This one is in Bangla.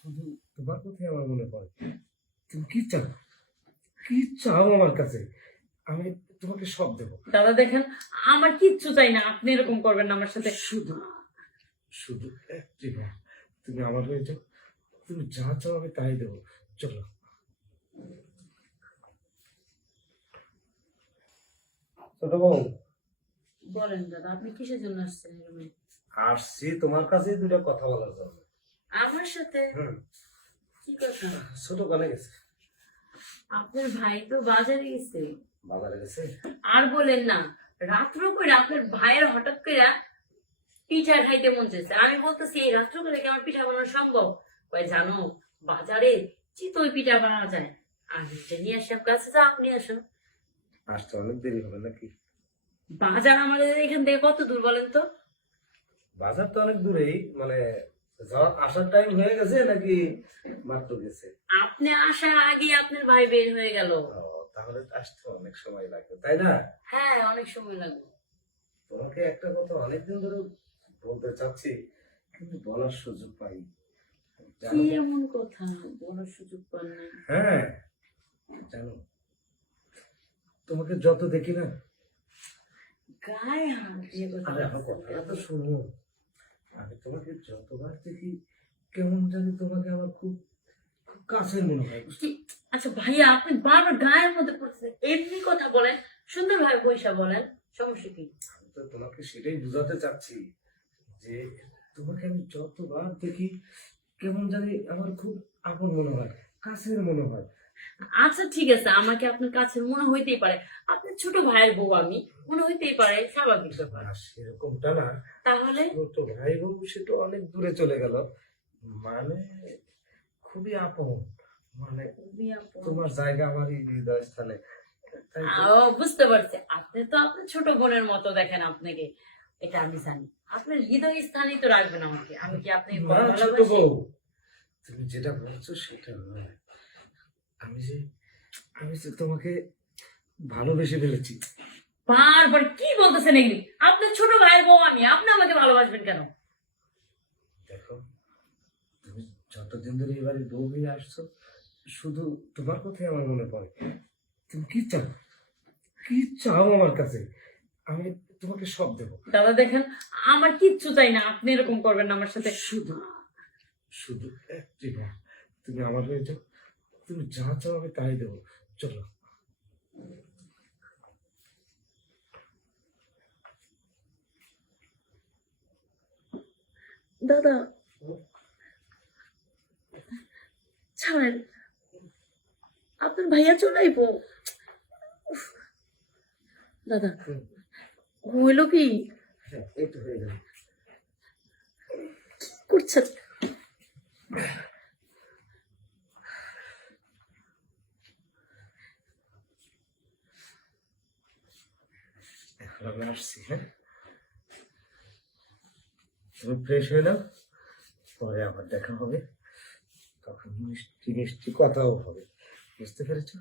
শুধু তোমার কথাই আমার মনে পড়ে। তুমি কি চাও? কি চাও আমার কাছে? আমি তোমাকে সব দেবো। দাদা দেখেন, আমার কিচ্ছু চাই না, আপনি এরকম করবেন না আমার সাথে। শুধু শুধু একটি বার তুমি আমার হয়ে যাও। তুমি যা চাও আমি তাই দেবো। চলো। ছোট বউ, বলেন দাদা, আপনি কিসের জন্য আসছেন এরকম? আসছি তোমার কাছে দুটো কথা বলার জন্য। আমার সাথে? হুম। কি কথা? ছোট কালে গেছে। আপনার ভাই তো বাজারে গেছে। বাজারে গেছে? আর বলেন না, রাত্র করে আপনার ভাইয়ের হঠাৎ করে পিঠা খাইতে মন চাইছে। আমি বলতেছি এই রাত্র করে কি আমার পিঠা বানানো সম্ভব? কয় জানো, বাজারে চিতই পিঠা পাওয়া যায়। আর এটা নিয়ে আসি আপনার কাছে, যা আপনি আসো। আসতে অনেক দেরি হবে নাকি? বাজার আমাদের এখান থেকে কত দূর বলেন তো? বাজার তো অনেক দূরেই, মানে যাওয়ার আসার টাইম হয়ে গেছে নাকি মাত্র গেছে? আপনি আসার আগে আপনার ভাই বের হয়ে গেল। ও, তাহলে তো আসতে অনেক সময় লাগবে, তাই না? হ্যাঁ, অনেক সময় লাগবে। তোমাকে একটা কথা অনেকদিন ধরে বলতে চাচ্ছি, কিন্তু বলার সুযোগ পাই। কি জানো? এমন কথা বলার সুযোগ পান না? হ্যাঁ, জানো, তোমাকে যত দেখি না, গায়ে হাত দিয়ে কথা আরে আমার বলছেন কথাটা কেন? তো শুনো। আমি তোমাকে যতবার দেখি কেমন জানি তোমাকে আমার খুব খুব কাছের মনে হয়। কি- আচ্ছা ভাইয়া, আপনি বারবার গায়ের মধ্যে পড়তেছেন। এমনি কথা বলেন, সুন্দর ভাবে বৈশা বলেন, সমস্যা কি? আমি তো তোমাকে সেটাই বোঝাতে চাচ্ছি যে তোমাকে আমি যতবার দেখি কেমন জানি আমার খুব আপন মনে হয়, কাছের মনে হয়। আচ্ছা ঠিক আছে, আমাকে আপনার কাছে মনে হইতেই পারে। আপনার ছোট ভাইয়ের বউ আমি, মনে হইতেই পারে, স্বাভাবিক ব্যাপার। না, সেরকমটা না। তাহলে? তো ভাই বাবু সে তো অনেক দূরে চলে গেল, মানে খুবই আপন, মানে খুবই আপন। তোমার জায়গা আমার এই হৃদয় স্থানে, তাই তো। বুঝতে পারছি, আপনি তো আপনার ছোট বোনের মতো দেখেন আপনাকে, এটা আমি জানি। আপনার হৃদয় স্থানই তো রাখবেন আমাকে। আমি কি আপনাকে কম না ছোট ভালোবাসি? বউ, তুমি যেটা বলছো সেটা নয়। আমি যে আমি যে তোমাকে ভালোবেসে ফেলেছি। বারবার কি বলতেছেন এগুলি? আপনার ছোট ভাইয়ের বউ আমি, আপনি আমাকে ভালোবাসবেন কেন? দেখো, তুমি যতদিন ধরে এবারে বউ হয়ে আসছো, শুধু তোমার কথাই আমার মনে পড়ে। তুমি কি চাও? কি চাও আমার কাছে? আমি তোমাকে সব দেবো। দাদা দেখেন, আমার কিচ্ছু চাই না, আপনি এরকম করবেন না আমার সাথে। শুধু শুধু একটি বার তুমি আমার হয়ে যাও। তুমি যা চাও আমি তাই দেবো। চলো। দাদা ছাড়েন, আপনার ভাইয়া চলে আইবো। উফ, দাদা হুম, হইলো কি হ্যাঁ, এই তো হয়ে গেল। করছেন? এখন আমি আসছি, হ্যাঁ? তুমি ফ্রেশ হয়ে নাও, পরে আবার দেখা হবে। তখন মিষ্টি মিষ্টি কথাও হবে। বুঝতে পেরেছো?